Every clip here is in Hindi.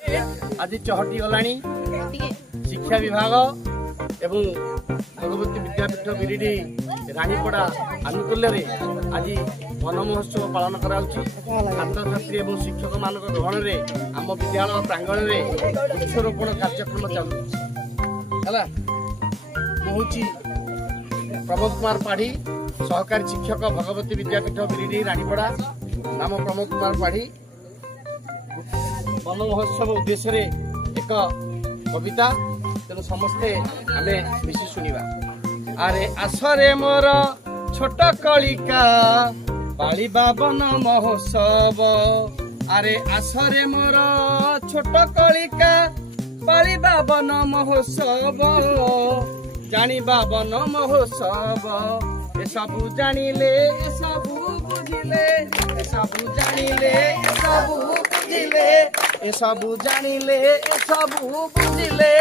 आज चहटी गलानी शिक्षा विभाग एवं भगवती विद्यापीठ बिरिडी रानीपड़ा आनुकूल्य आज वन महोत्सव पालन करा छात्र छात्री एवं शिक्षक मान गहन में आम विद्यालय प्रांगण में वृक्षरोपण कार्यक्रम चलू प्रमोद कुमार पाढ़ी सहकारी शिक्षक भगवती विद्यापीठ बिरिडी रानीपड़ा नाम प्रमोद कुमार पाढ़ी वन महोत्सव उद्देश्य एक कविता तेणु समस्ते आमे मिसी सुनिबा। अरे आसरे मोर छोट कलिका पालिबा वन महोत्सव। अरे आसरे मोर छोट कलिका पालिबा वन महोत्सव। जानिबा वन महोत्सव ए सबु जानिले ए सबु बुझिले ए सबु जानिले ए सबु बुझिले ए सबु जानिले ए सबु बुझिले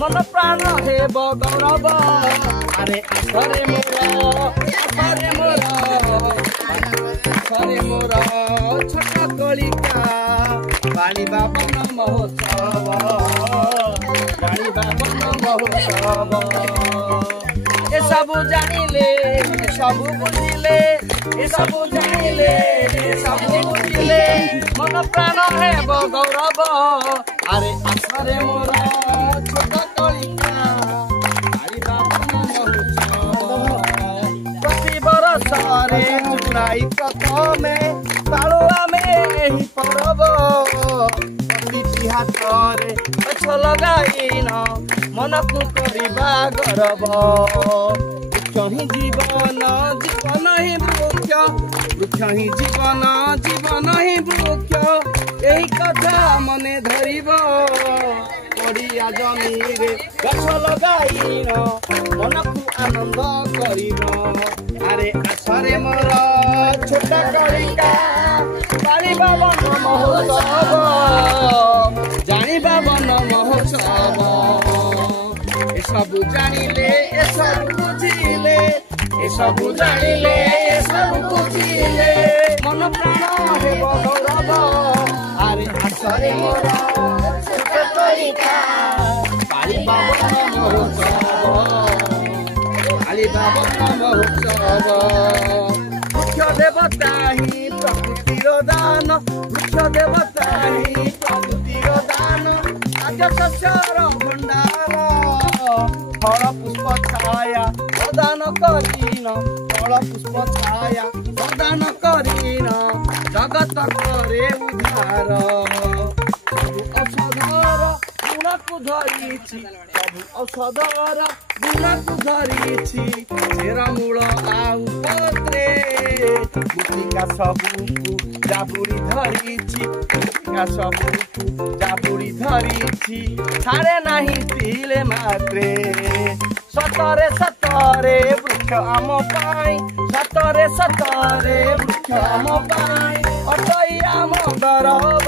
मन प्राण हेब गौरव। अरे आसरे मोर छोट कलिका पालिबा वन महोत्सव। जानिबा वन महोत्सव ए सबु जानिले ए सबु बुझिले ए सबु जानिले ए सबु बुझिले मन प्राण हेब गौरव। अरे आसरे मोर छोट कलिका पालिबा वन महोत्सव। प्रति बरसरे जुलाई प्रथमे पाळु आमे एही परब। प्रति हातरे गछ लगाइन मनकु करिबा गर्व। वृक्ष ही जीवन जीवन ही वृक्ष वृक्ष ही जीवन जीवन ही वृक्ष यही कथा मने धरिब। पड़िया जमी रे गछ लगाइन मनकु आनंद करिब। अरे आसरे मोर छोट कलिका पालिबा वन महोत्सव। जानिबा वन महोत्सव ए सबु जानिले ए सबु बुझिले ए सबु जानिले ए सबु बुझिले मन प्राण हेब गौरव। अरे आसरे मोर छोट कलिका पालिबा वन महोत्सव। पालिबा वन महोत्सव। वृक्ष देवता ही प्रकृतिर दान वृक्ष देवता ही प्रकृतिर दान आज शस्यर भंडार। फल पुष्प छाया प्रदान करीन फल पुष्प छाया प्रदान करीन जगत करे उद्धार। सबु औषधर गुणकु धरिछि सबु औषधर गुणकु धरिछि चेरमूल आउ पत्रे। मृत्तिका सबुकु जाबुड़ी धरिछि मृत्तिका सबुकु जाबुड़ी धरिछि छाड़े नाही तिले मात्रे। सतरे सतरे वृक्ष आम पाई सतरे सतरे वृक्ष आम पाई अटई आम गौरव।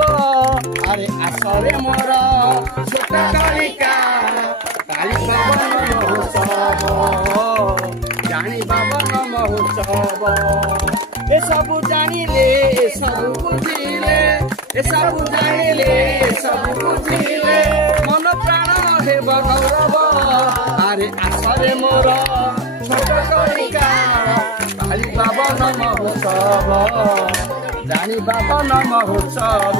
अरे आसरे मोर छोट कलिका पालिबा वन महोत्सव। जानिबा वन महोत्सव ए सबु जानिले ए सबु बुझिले ए सबु जानिले ए सबु बुझिले मन प्राण हेब गौरव। अरे आसरे मोर छोट कलिका पालिबा वन महोत्सव। जानिबा वन महोत्सव।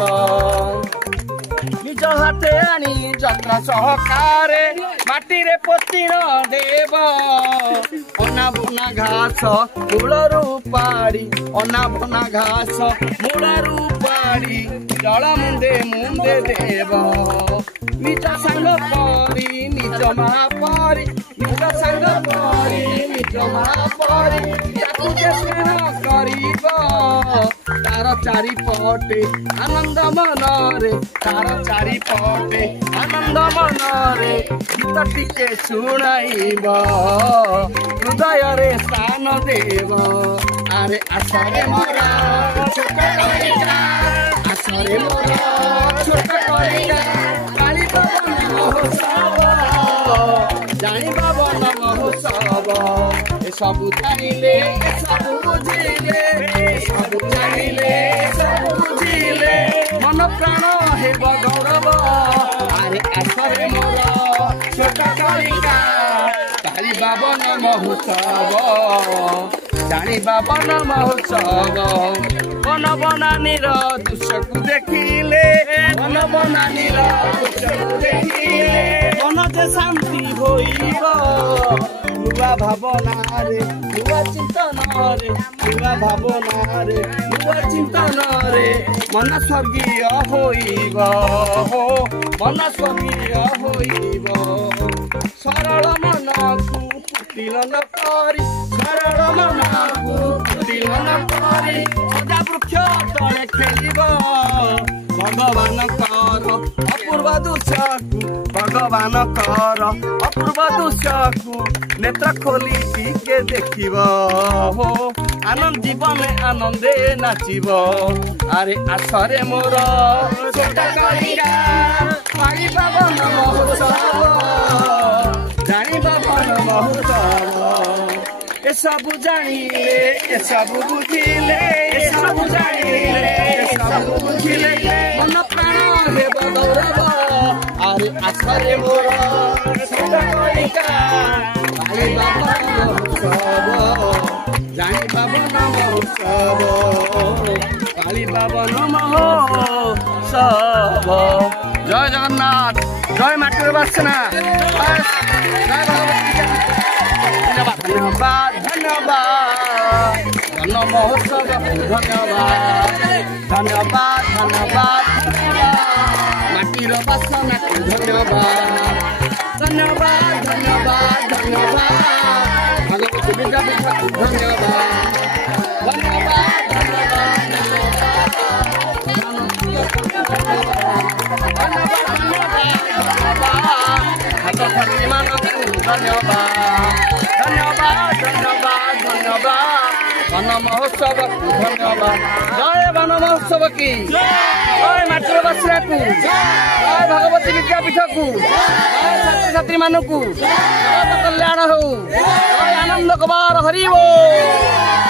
निज हाथे आनी जत्न सहकारे माटी पोती देव। अना भना घास मूलरू पाड़ी अना भना घास मूलरू पाड़ी जल मुंदे मुंदे देव। निज सांग परी निज महापरी निज सांग परी निज महापरी स्नेह करिब। तार चारिपटे आनंद मनरे तार चारिपटे आनंद मनरे गीत टिके शुणाइब हृदय रे स्थान देव। अरे आसरे मोर छोट कलिका आसरे मोर छोट कलिका पालिबा वन महोत्सव। जानिबा वन महोत्सव ए सबु जानिले ए सबु बुझिले ए सबु जानिले ए सबु बुझिले मन प्राण हेब गौरव आरे आसरे मोर छोट कलिका जानिबा वन महोत्सव जानिबा वन महोत्सव वन बनानीर दृश्य को देखिले वन बनानीर दृश्य को देखिले मन जे शांति होइब नुआ भावना रे नुआ चिंतन रे नुआ भावना रे नुआ चिंतन रे मन स्वर्गीय होइब हो मन स्वर्गीय होइब सरल मन को कुटिल न करी सरल मन को कुटिल न करी सदा वृक्ष तले खेलिब भगवान कर अपूर्व दृश्य को भगवान कर अपूर्व दृश्य को नेत्र खोली टिके देखिब हो आनंद जीवन आनंदे नाचिब आरे आसरे मोर छोट कलिका जानिबा वन महोत्सव जानिबा वन महोत्सव ए सब जानिले ए सब बुझिले ए सब जानिले ए सब बुझिले मन प्राण हेब गौरव आरे आसरे मोर छोट कलिका जानिबा वन महोत्सव जानिबा वन महोत्सव जानिबा वन महोत्सव जय जगन्नाथ जय माटी बासना धन्यवाद धन्यवाद धन महोत्सव धन्यवाद धन्यवाद धन्यवाद माटीर बासना धन्यवाद धन्यवाद धन्यवाद धन्यवाद भगवती विद्यापीठ धन्यवाद धन्यवाद धन्यवाद धन्यवाद धन्यवाद वन महोत्सव धन्यवाद जय वन महोत्सव की जय माटी बासना को जय भगवती विद्यापीठ को जय छात्र छात्री मान को कल्याण हो जय आनंद कुमार हरि बोल।